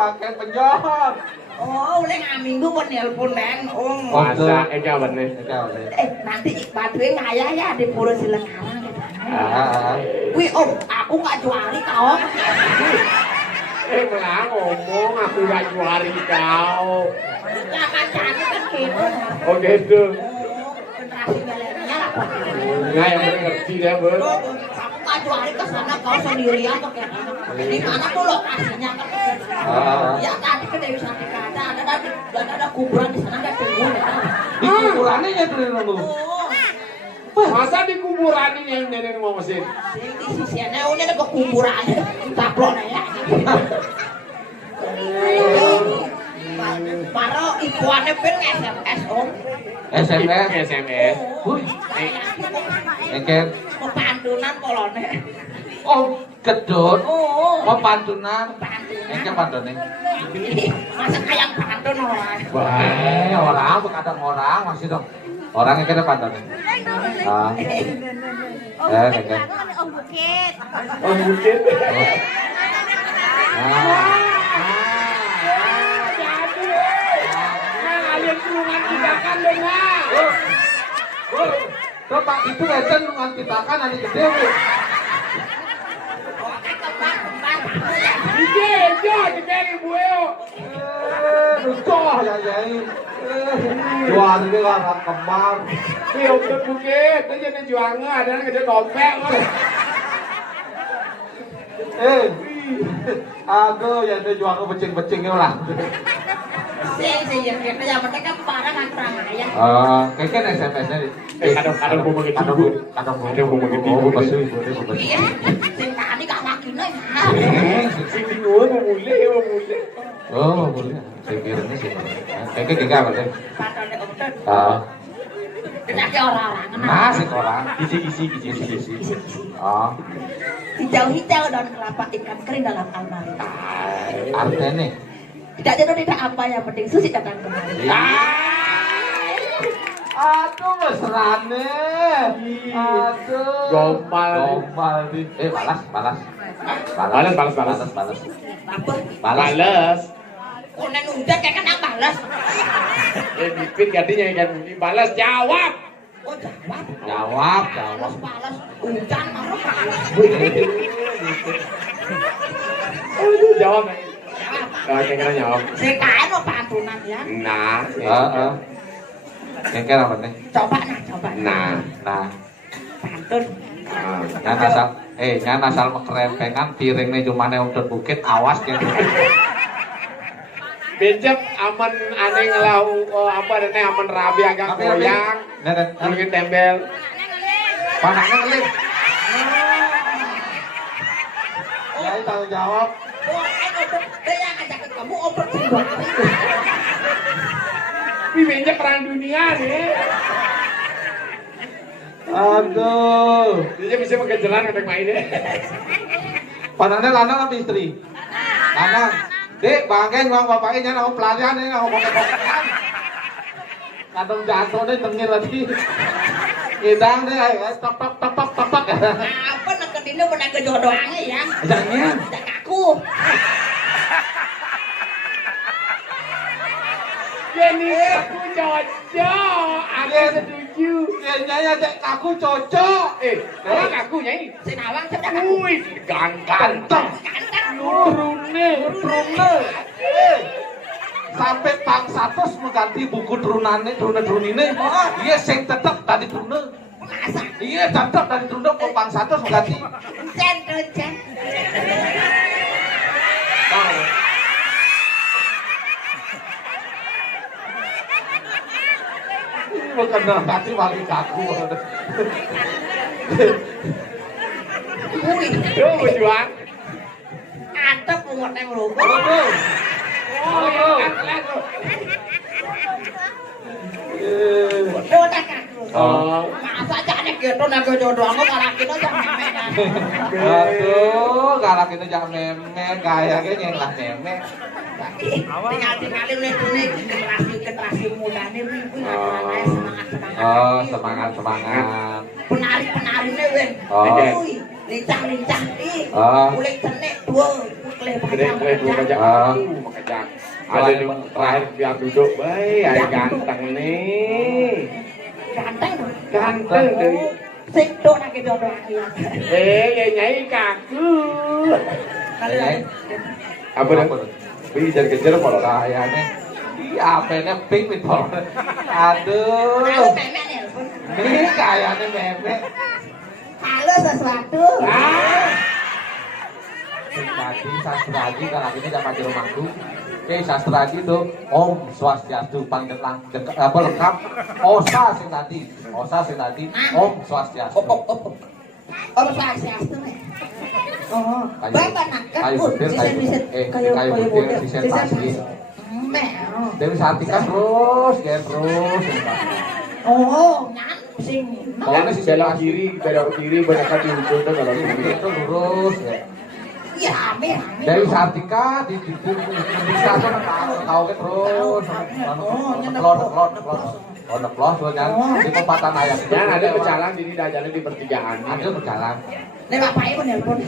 pakai penjor. Oh, udah ngaminggu pun nelpon neng. Oh, masa eka bener. nanti baterai ngaya ya di Pulau Silengarang. Wih om, aku gak juari kau. Malah ngomong aku gak juari kau. Ya kan cantik kan gitu. Oh gitu. Generasi milenial apa? Enggak yang bener ngerti deh bro. Aku gak juari ke sana kau sendirian kok ya. Di mana tuh lokasinya kan? Ya tadi ke Dewi Sartika ada kuburan di sana ada tunggu ya. Di kuburannya ya tuh nunggu. Masa di kuburan ini yang nenek mau mesin? Di sisinya udah ada kuburan taplon ya. Baru ikuannya pun SMS om. SMS. Wih. Engker. Pepantunan kolonnya. Oh, kedot. Oh. Pepantunan. Engker pantunnya. Masa kayak pantun orang. Orang kadang orang masih dong. Orangnya kena pantunnya. Engker. Om Bukit. Oh bukit. Kalian kurungan tindakan dong Pak itu enten lungan pitakan ada gede. Iya, dikeri Bu Eo. Lucoh ya yai. Jual ini orang kembar. Iya, udah bukit. Itu jadi juangnya ada yang gede dompet. Aduh, ya itu juangnya becing-becingnya lah. Sih, yang mereka barang kan perang ayah. Kayaknya SMS-nya. Kadang mau begitu. Kadang mau begitu. Iya, sing tadi gak makin aja. Sing dua mau mulai. Oh, boleh. Saya kira ini sih. Kayaknya tiga berarti. Patone om tuh. Kenapa orang-orang? Masih orang. Kisi. Hijau-hijau daun kelapa ikan kering dalam almari. Artinya nih. Tidak jodoh tidak apa yang penting Susi datang kemari. Aduh mesrane. Aduh. Gombal di. Balas. Apa? Konen udah kayak kena balas. Bipit gantinya ikan balas jawab. Oh jawab. Jawab. Balas. Hujan marah balas. Aduh jawab. Kira jawab. Sekarang mau pantunan ya. Nah. Kira apa nih? Coba. Nah. Pantun. Ngan asal kerempengan piringnya cuma udah bukit awas ya. Becep aman aneh ngelau apa namanya aman rabi agak goyang. Mungkin tembel. Panaknya ngelip. Ya tanggung jawab. Oh, dia yang ngajak ke kamu oper sendok. Ini becep perang dunia nih. Aduh. Dia bisa mengejalan untuk mainnya. Panaknya lanang apa istri? Lanang. Dek, bangken bang bapaknya nyana pelarian ini nggak mau pakai kadang jatuh nih tengil lagi. Idang deh, tapak. Apa nak kedina pernah kejodohannya ya? Jangan. Tak aku. Jadi aku cocok, aku setuju. Kayaknya dek aku cocok. Orang aku nyai. Sinawang sedang. Wih, ganteng. Rune. Sampai Pang Satos mengganti buku drunane. Iya sing tetep tadi drune. Masa? Iya tetep tadi drune kok Pang Satos mengganti. Cen. Bukan dalam hati wali kaku. Wih, Yo, berjuang. antep pungut yang lu. Oh, yang kelas. Oh, tak aku. Oh. Masa jangan gitu nak kejodohan kok malah kita jangan memen. Aduh, galak itu jangan memek, kayaknya nyelah memek. Tinggal-tinggalin nih generasi muda nih, Semangat. penari-penarinya wen. Oh. lincah-lincah ih. Ah. Kulit cenek dua, kulit Gede dua bajak. Makajang. Ada di terakhir biar duduk, baik, ada ganteng nih. Ganteng dong. Ganteng deh. Sing do nak jodoh ya. Nyai kaku. Nyai. Apa dah? Pergi kejar-kejar kalau Kayaknya apa pink itu. Aduh. Halo memek nelpon. Ini kayaknya memek. Halo sesuatu. Tadi Sastradi kan ini dapat di rumahku. Oke, Sastradi itu Om Swastiastu panggil apa lengkap? Osa sing tadi. Om Swastiastu. Om Swastiastu. Oh, bapak nak kan bisa kayu putih sisen pasti. Dewi Sartika terus. Oh, nyan sing. Kalau si belok kiri, belok banyak di ujung tuh kalau Itu lurus ya. Iya, ame. Dewi Sartika di bisa tahu ke terus. Neplot terus kan di tempatan ayam. Yang ada berjalan ini dah jalan di pertigaan. Ada berjalan. Nek bapake pun nelpon.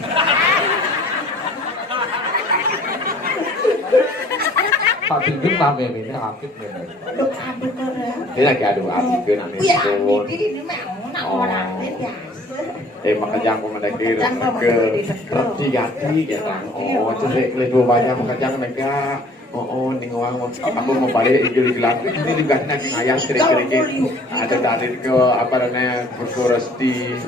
Pak Pinggir lame ini aktif bener. Aduh kore. Ini lagi adu ke nanti. Iya, ini mau nak orang biasa. Makajang pemandekir ke pertigaan ya. Oh, cerik lebih banyak makajang mereka. Oh, ningwang aku mau balik igil-igilan ini juga nanti ayam kira-kira ada dari ke apa namanya Foresti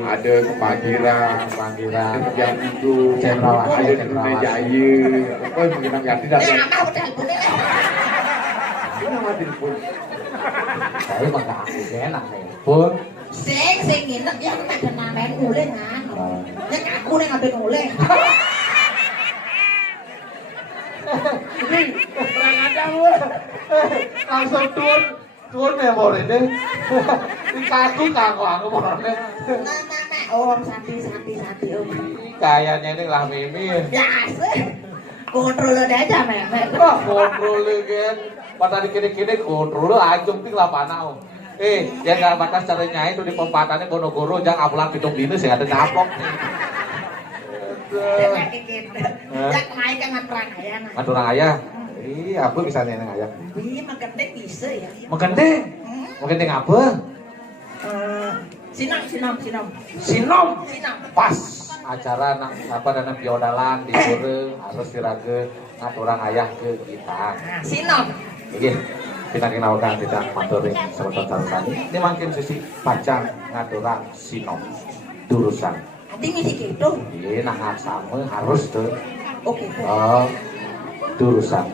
ada ke Panggilan kerjaan itu ada di Dunia Jaya apa yang mungkin nggak tidak ya ini nama telepon saya mah nggak aku enak telepon sing nginep yang ada namanya uleh kan yang aku yang ngambil uleh langsung turun memori deh di kaku aku memori om santi om kayaknya ini lah Mimi biasa kontrol aja memek kontrol kan pada dikini kontrol aja penting lah panau ya nggak batas caranya itu di pempatannya Bonogoro jangan apulan pitung binus ya ada daplok nih ya kemarin kan ngaturang ayah ngaturang ayah apa bisa neneng ayah magendeng bisa ya magendeng apa sinom pas acara apa dana biodalan di Bureng harus dirage ngaturang ayah ke kita sinom iya kita kenalkan kita maturin sebentar tadi ini makin sisi pacang ngaturang sinom durusan Adi misi gitu. Iya, nah sama harus tuh. Oke. Durusan.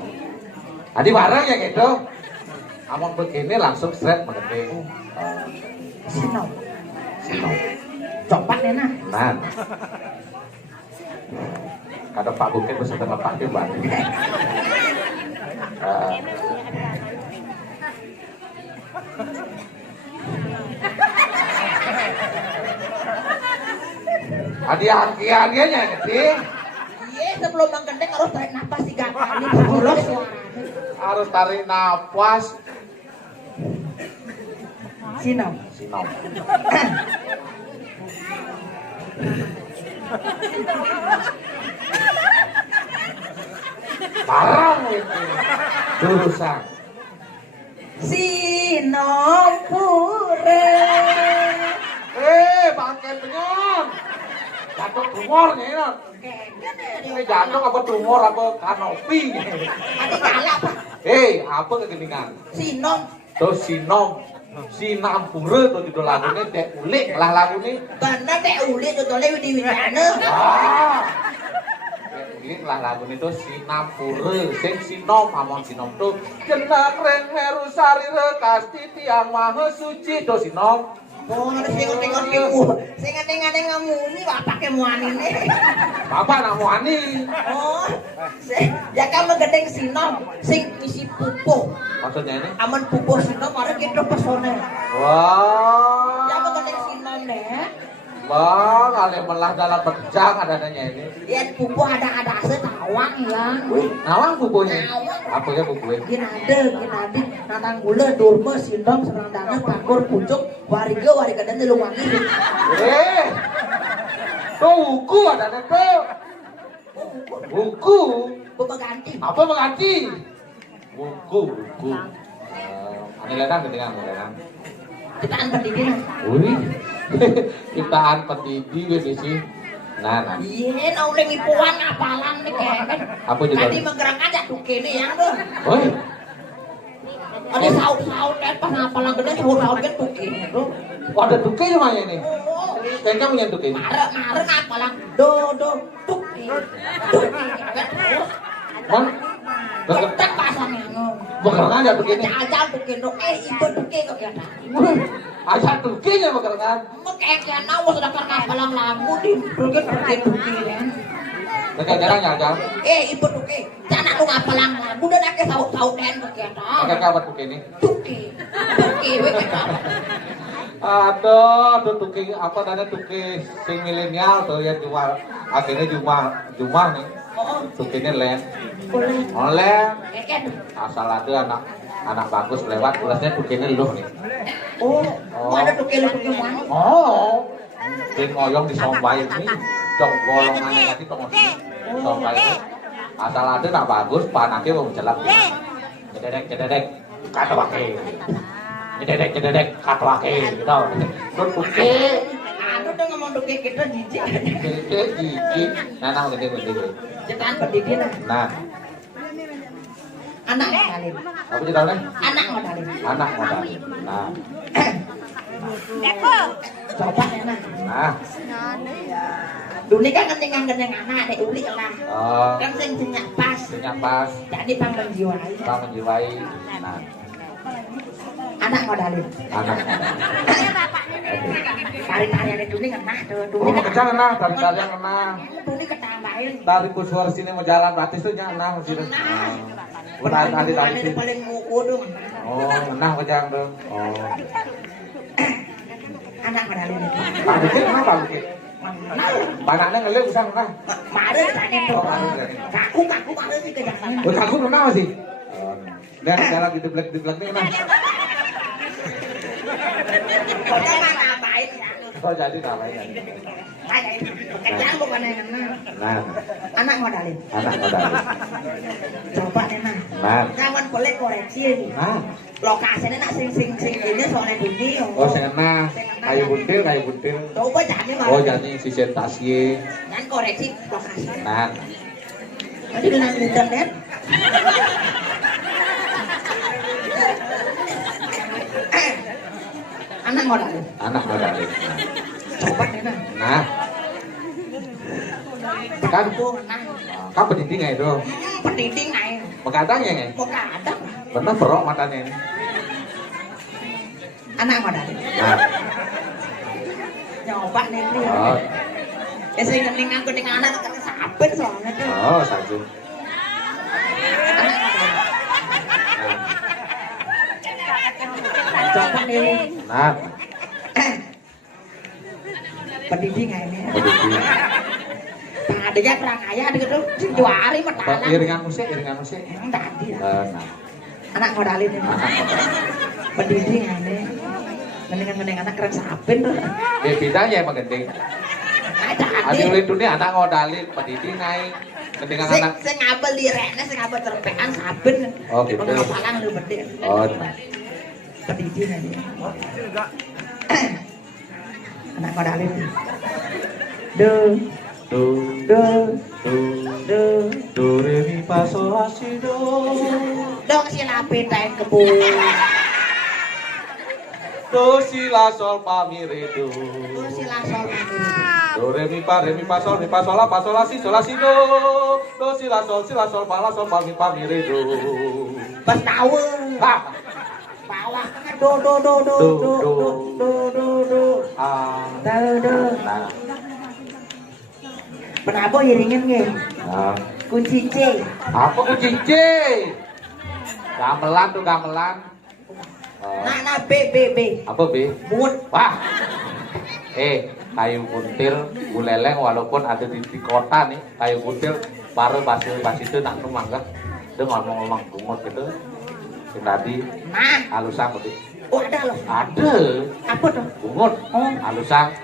Adi bareng ya gitu. Amun begini langsung straight mengenai. Sinau. Copat ya nah. Kadang Pak Bukit bisa terlepas ke Mbak. Adi haki-hakiannya gitu. Iya sebelum menggendeng harus tarik nafas 3 kali bolos suaranya. Harus tarik nafas. Sinau. Barang itu. Durusan. Sinompure. Bangke penyon. Jatuh tumor nih, non. Ini jatuh apa tumor apa kanopi nih. Adi kalah apa? Apa kegeningan? Sinom. Tuh Sinampura tuh judul lagunya Dek Ulik lah lagunya. Bener Dek Ulik judulnya di Wijana. Dek Ulik lah lagunya tuh Sinampura. Sing Sinom, amon Sinom tuh Jenak reng meru sarire kasti tiang maha suci tuh Sinom. Oh, harus tengok-tengok ibu. Saya ngadeng-ngadeng ngamuni bapak ke muani nih. Bapak nak muani. Oh, ya kan menggedeng sinom, sing misi pupuh. Maksudnya ini? Aman pupuh sinom, orang kita personel. Wah. Ya menggedeng sinom deh. Bang, ale melah dalam berjang adanya ini. Ya pupuh ada setawang ya. Nawang pupuhnya? Nawang. Apa ya pupuhnya? Ginade, natang gula, durma, sinom, serang dana, pakur, pucuk, wariga dan diluwangi. Buku ada tuh. Buku. Buku ganti. Apa mengganti? Buku. Ini ledang ketinggalan ledang. Citaan pendidikan. Wih. Citaan pendidi wis isi. Nah. Iya, udah ngipuan apalan nih kan. Apa juga? Tadi menggerak aja tuh kini yang tuh. Woi. Ada saut-saut pas apalan gede saut-saut kan tuh kini tuh. Ada tuke cuma ini. Kayaknya punya tuke. Marek apalan. Do tuki. Mon. Ketek pasangnya no. Bekerangan ya tuke ini. Ajal tuki no. Ibu tuki kok ya dah. Asal tuke nya bekerangan. Kayak nawas udah karena apalan lamu di tuki kan. Jarang ya. Ibu tuki. Jangan lu ngapalan lamu dan ake saut-saut den kok ya dah. Pakai kabar tuke ini. Tuki weh kita. Aduh tuke apa tadi tuke sing milenial tuh ya jual. Akhirnya jumah nih. Tuke ini len. Oleh. Asal ada anak bagus lewat kelasnya tuke ini lu nih. Ada tuki mana? Dia ngoyong di sombay ini. Dong golongannya lagi kok sombay ini. Asal ada nak bagus, panaknya mau celak. Cededek, kata pakai. Cededek, kata pakai. Gitu. Tuke. Aduh udah ngomong tuki kita jijik. Jijik. Nah, gede. Cetaan pendidikan. Nah. Anak modalin. Apa ceritanya? Anak modalin. Nah. Coba ya nah. Nah. Dulu kan ketinggalan anak deh uli lah. Kan sing senyak pas. Jadi pang menjiwai. Nah. Anak modalin. Tari-tarian itu nih kena tuh. Kecang kena, tari-tarian kena. Dulu ketambahin. Dari Kuswar sini mau jalan batis tuh kena sini. Tari paling muku dong. Kena kecang tuh. Anak modalin itu. Bangkit kenapa bangkit? Banaknya ngelih bisa kena. Mare tadi tuh. Kaku mare sih kejangan. Kaku kena sih. Dan jalan di belak nih kena. Jadi ngapain? Kejang bukan yang kena. Nah. Anak modalin. Coba nih nah. Kawan boleh koreksi ini. Nah. Lokasinya nak sing ini soalnya bunyi. Sing kena. Kayu buntil. Coba jadi jadi sisi tasye. Kan koreksi lokasi. Nah. Nanti dengan internet. Anak modalin. Coba nih nah. Kan pendidik nggak itu? Pendidik nggak? Makatanya nggak? Makata. Benar berok matanya. Anak modalin. Nah. Nyoba nih. Ya saya ngening aku dengan anak kan sabun soalnya tuh. Sabun. Anak modalin. Coba nih. Nah. Pendidik nggak ini? Pendidik. Adanya perang ayah ada gitu, juari matalan. Iringan musik. Tadi. Nah. Anak modalin ini. Pendidik nggak ini? Mendingan anak keren sabun tuh. Bedanya emang gendeng. Adi ulin dunia anak ngodalin pendidik naik. Mendingan anak. Saya ngabel lireknya, saya ngabel terpekan sabun. Gitu. Pengapalan lu berde. Nah. Pendidik aja. Anak modalin. Do re mi fa sol la si do. Dong sila pitain kebun. Do si la sol fa mi re do. Do si la sol fa mi re do. Do re mi fa sol la si do. Do si la sol fa mi re do. Pas tahu. Bawah do. Do. Kenapa iringin nge? Kunci C. Apa kunci C? Gamelan. Nah, B. Apa B? Mut. Wah. Kayu buntil, buleleng walaupun ada di kota nih, kayu buntil baru pas itu nak mangga. Dia ngomong bungut gitu. Yang tadi. Nah. Halusang betul. Oh ada loh. Ada. Apa tuh? Bungut. Halusang.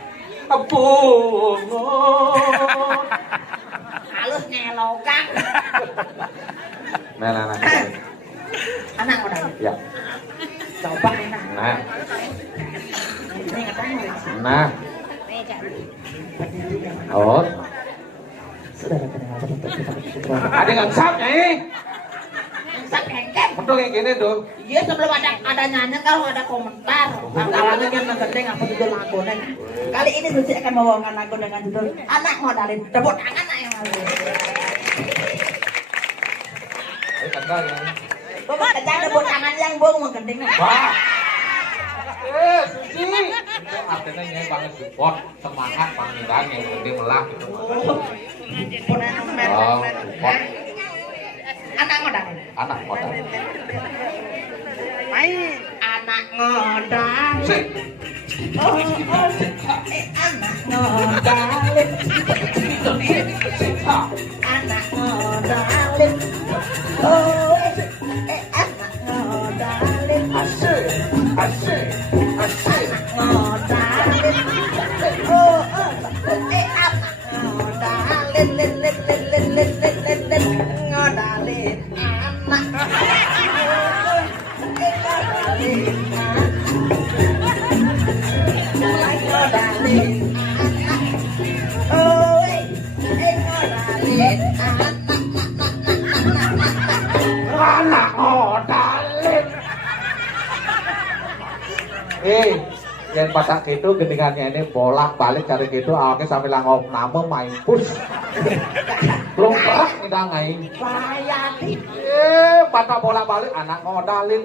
bungo. Halus ngelokan. Nah. Anak udah. Ya. Coba enak. Nah. Ini ngetang. Nah. Oh. Sudah kedengaran. Ada yang sap nih. Sak kengkeng. Betul kayak gini dong. Iya sebelum ada nyanyi kalau ada komentar. Masalahnya kan penting apa judul lagunya. Kali ini Suci akan membawakan lagu dengan judul Anak Modalin. Tepuk tangan yang lalu. Ayo kandang ya. Bapak kejang tepuk tangan yang bung menggending. Wah. Suci. Ini artinya nyanyi banget support semangat panggilan yang penting melah gitu. Oh, support. Anak modalin. Anak modal. Anak modalin. Oh, anak modalin. Anak modalin. Oh, anak modalin. Asyik. Anak modalin. Oh, anak modalin. Ngodalin anak. Anak modalin. Yang pasak gitu gendingannya ini bolak-balik cari gitu awalnya sampai langop nama main push. Belum pernah kita ngain. Layani. Patak bolak-balik anak modalin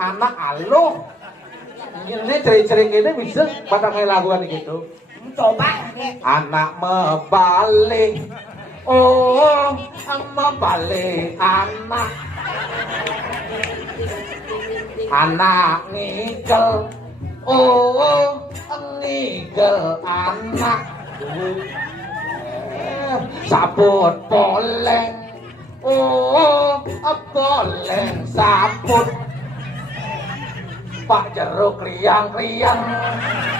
anak aluh. Ini cering-cering ini bisa patak ngain laguan gitu. Coba. Anak mebalik. Oh, mebalik anak. Anak ngikel. Oh, ngikel anak. Sabut poleng. Oh, poleng sabut. Pak jeruk riang-riang.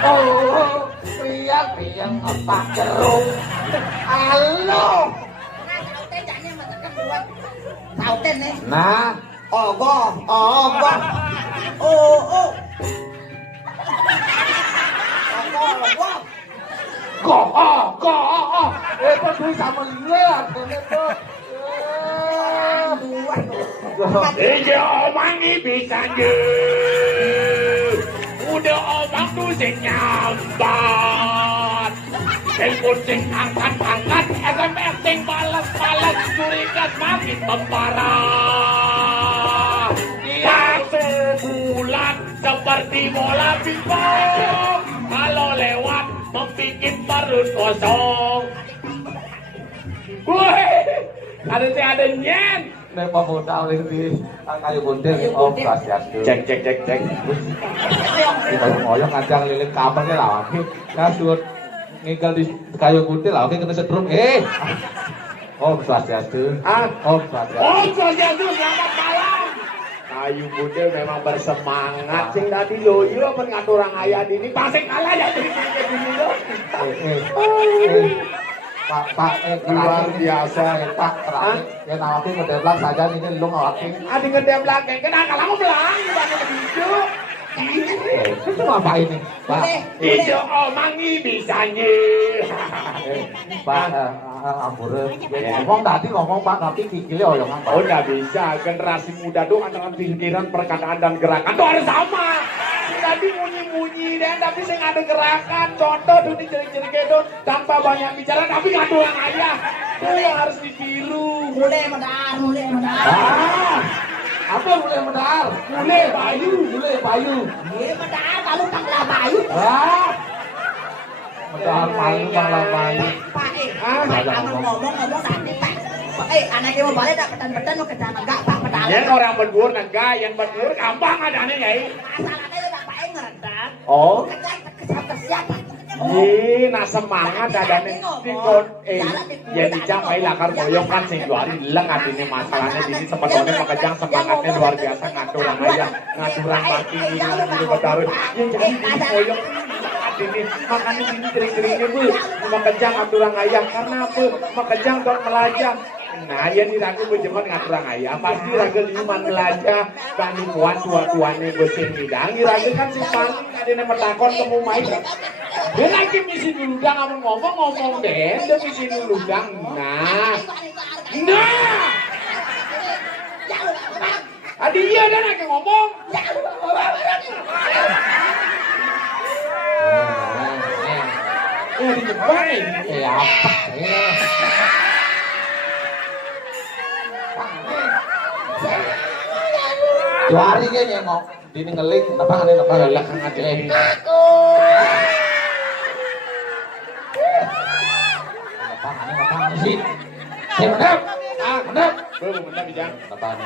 Oh, riang-riang Pak jeruk. Halo. Sauten nih. Nah, Ogo. Oh. Kok. Itu bisa melihat. Iya omang ini bisa je. Udah omang tuh sing nyambat. Telepon sing angkat-angkat, SMS sing balas-balas, curiga makin memparah. Yang sebulan seperti bola pingpong, kalau lewat membikin perut kosong. Woi, ada nyen. Nek pemodal ini kayu buntir. Oh, kasihan tuh. Cek. Kita ngoyong ngajang lilit kamarnya lah. Nah, suut nginggal di kayu buntir lah. Oke, kena setrum. Oh, swastiastu. Oh, Swastiastu, selamat malam. Kayu buntir memang bersemangat. Sing tadi yoyo apa ngatur orang ayah ini. Pasing kalah ya jadi gini loh. Pak, luar biasa. Pak, terakhir. Ya, nawakin ngedeblak saja ini lu ngawakin. Adi ngedeblak, kena kalah mau belang. Gimana begitu? Itu apa ini? Pak, Ijo omangi bisanya. Pak, ampura. Ngomong Pak, tapi pikirnya oyongan Pak. Oh, nggak bisa. Generasi muda tuh antara pikiran, perkataan, dan gerakan tuh harus sama. Tadi munyi-munyi dan tapi saya nggak ada gerakan. Contoh tuh nih ciri-ciri gitu tanpa banyak bicara tapi nggak tulang aja. Tuh yang harus ditiru. Mulai medar. Apa mulai medar? Mulai bayu. Mulai medar kalau tanggal bayu. Medar payu, tanggal bayu. Pak, ngomong tadi Pak. Anaknya mau balik tak petan-petan mau ke sana enggak Pak pedal. Yang orang berdur enggak, yang berdur gampang adanya ya. Masalahnya udah Pak ngerendah. Oh. Siapa? Nah semangat adanya yang dicapai lakar moyong kan sing dua hari leng artinya masalahnya ini sebetulnya makajang semangatnya luar biasa ngaturan ayah ngaturan mati ini betarut yang jadi moyong ini makanya ini kering-keringnya bu makejang aturang ayah karena apa makejang dong melajang nah ya nih ragu berjaman ngaturang ayah pasti ragu liman melajah bani kuan tua-tuanya bersih hidang ragu kan si paling ada yang metakon kamu main dia lagi misi dulu dang ngomong deh dia misi dulu dang nah adi iya dan lagi ngomong di Jepang ini apa Juari kayaknya mau diningeling, napang ada lah kan ada ini napang sih. Mendap, mendap. belum benar bijak Napang.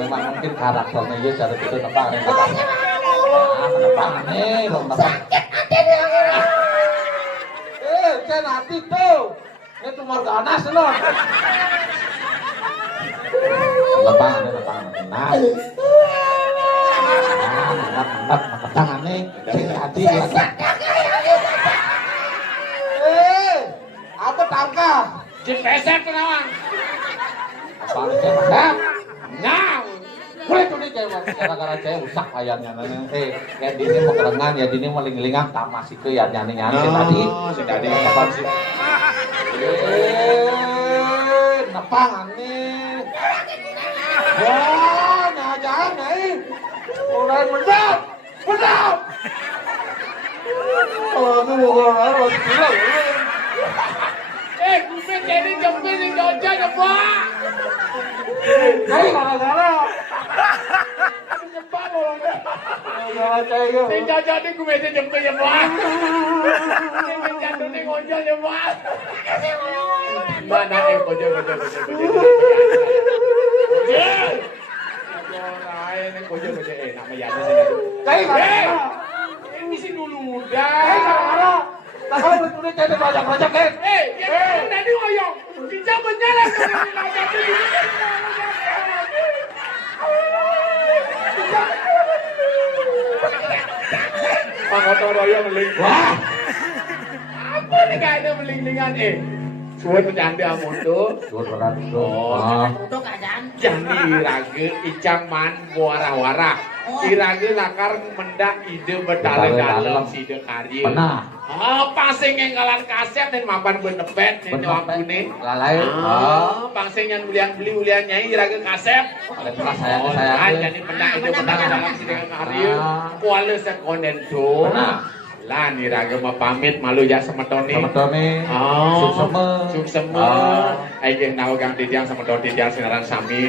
Memang mungkin karakternya ya cara itu napang. Napang nih, dong napang. Kan hati tuh. Itu Morganas loh. Napang. Nah. Mantap, tangan nih. Hati ya. Apa tangkap? Cipeset kenawang Apaan sih mantap? Nah, boleh tuh nih cewek gara-gara cewek rusak ayamnya nanti kayak dini mau kelengan ya dini mau ling-lingan tamas itu ya nyanyi-nyanyi si tadi apaan sih? Nepang nih. Wah, ngajar nih. Mulai mendap. Oh, itu bukan harus gila. gue jadi jemput yang doja ya pak Hei, gara-gara. jemput orang Gara-gara cewek. si doja ini gue bisa jemput ya pak si jatuh ini ngojol ya pak mana ngojol ngojol enak mayatnya Hei, gara-gara. ini sih dulu Hei, dah gara-gara. Nah, kalau betul jadi banyak-banyak kan? ya tadi ngoyong kita berjalan Pangotor royong meling. Wah, Apa nih gak ada meling-lingan Suwe bercanda amundu. Untuk keadaan. Jani rage icang man wara-wara. Irage lakar mendak ide bedale-dalem side karye. pernah. Pasing enggalan kasep ning mapan benepet ning nyawakune. Lalai. Pasing yang beli nyai irage kasep. Ada pernah saya Jadi mendak ide bedale dalam side karye. Kuala sekonden tuh. Lah ni raga mah pamit malu ya semetone. Semetone. Oh. Sukseme. Sukseme. Ayeuna nawa gang tidiang semeton tidiang sinaran sami.